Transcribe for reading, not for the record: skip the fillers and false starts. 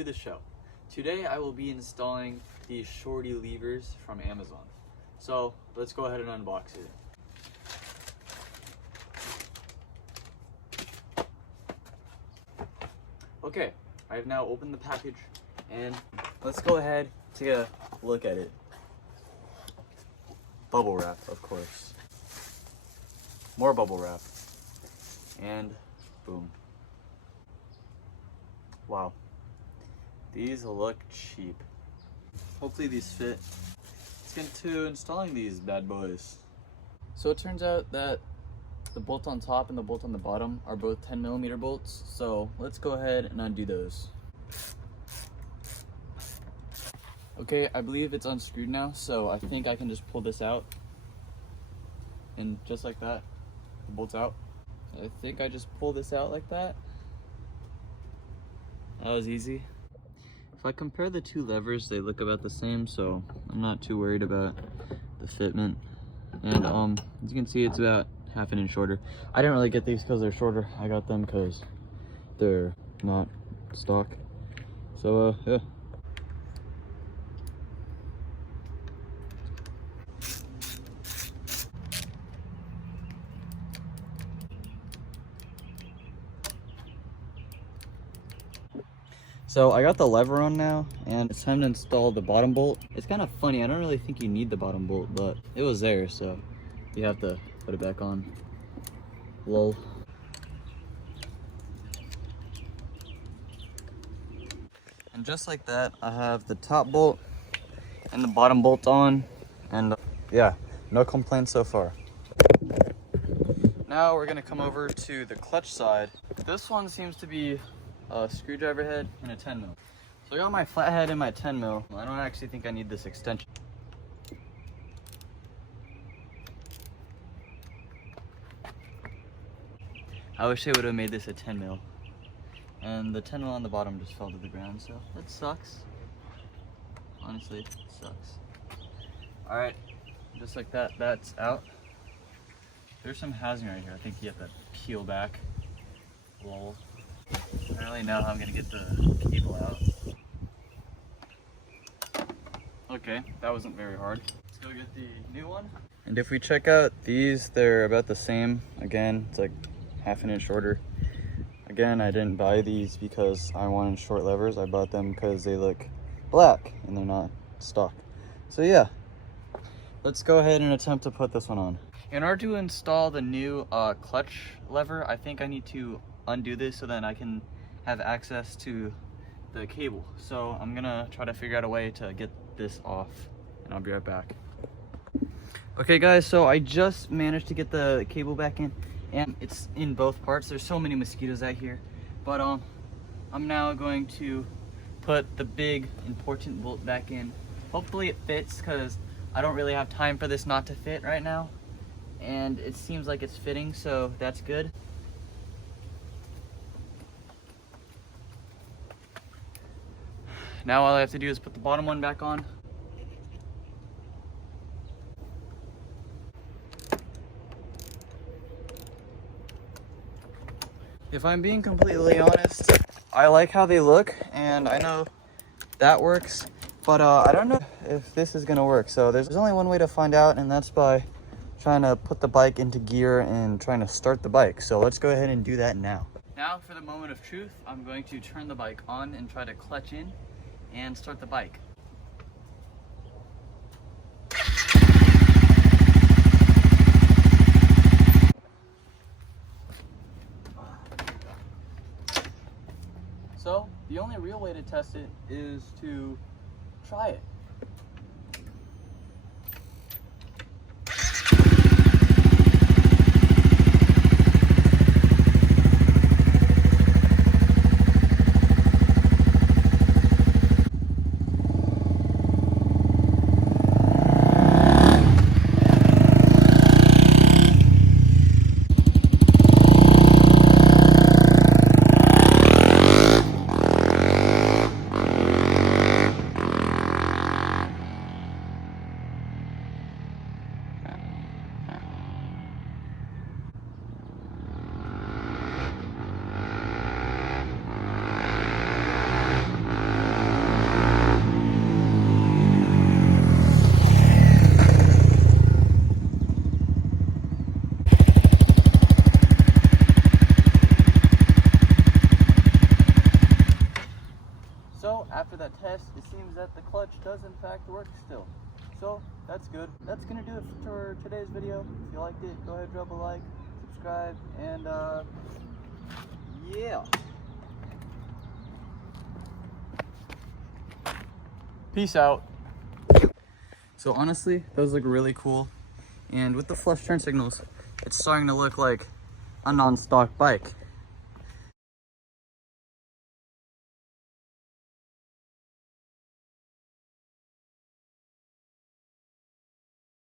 to the show. Today I will be installing these shorty levers from Amazon. So let's go ahead and unbox it. Okay, I have now opened the package and let's go ahead and take a look at it. Bubble wrap, of course. More bubble wrap. And boom. Wow. These look cheap. Hopefully these fit. Let's get into installing these bad boys. So it turns out that the bolt on top and the bolt on the bottom are both 10mm bolts. So let's go ahead and undo those. Okay, I believe it's unscrewed now, so I think I can just pull this out. And just like that, the bolt's out. I think I just pull this out like that. That was easy. If I compare the two levers, they look about the same, so I'm not too worried about the fitment. And as you can see, it's about half an inch shorter. I didn't really get these because they're shorter. I got them because they're not stock. So yeah. So I got the lever on now, and it's time to install the bottom bolt. It's kind of funny, I don't really think you need the bottom bolt, but it was there, so you have to put it back on. Lol. And just like that, I have the top bolt and the bottom bolt on, and yeah, no complaints so far. Now we're gonna come over to the clutch side. This one seems to be a screwdriver head and a 10mm. So I got my flathead and my 10mm. I don't actually think I need this extension. I wish they would have made this a 10mm. And the 10mm on the bottom just fell to the ground, so that sucks. Honestly, it sucks. Alright, just like that, that's out. There's some housing right here. I think you have to peel back. Lol. I don't really know how I'm gonna get the cable out. Okay, that wasn't very hard. Let's go get the new one. And if we check out these, they're about the same. Again, it's like half an inch shorter. Again, I didn't buy these because I wanted short levers. I bought them because they look black and they're not stock. So yeah, let's go ahead and attempt to put this one on. In order to install the new clutch lever, I think I need to undo this so then I can have access to the cable. So I'm gonna try to figure out a way to get this off, and I'll be right back. Okay guys, so I just managed to get the cable back in, and it's in both parts. There's so many mosquitoes out here, but I'm now going to put the big important bolt back in. Hopefully it fits, because I don't really have time for this not to fit right now, and it seems like it's fitting, so that's good. Now all I have to do is put the bottom one back on. If I'm being completely honest, I like how they look, and I know that works, but I don't know if this is gonna work. So there's only one way to find out, and that's by trying to put the bike into gear and trying to start the bike. So let's go ahead and do that now. Now for the moment of truth, I'm going to turn the bike on and try to clutch in and start the bike. So the only real way to test it is to try it. yes, it seems that the clutch does in fact work still. So that's good. That's gonna do it for today's video. If you liked it, go ahead, drop a like, subscribe, and yeah. Peace out. So honestly, those look really cool. And with the flush turn signals, it's starting to look like a non-stock bike.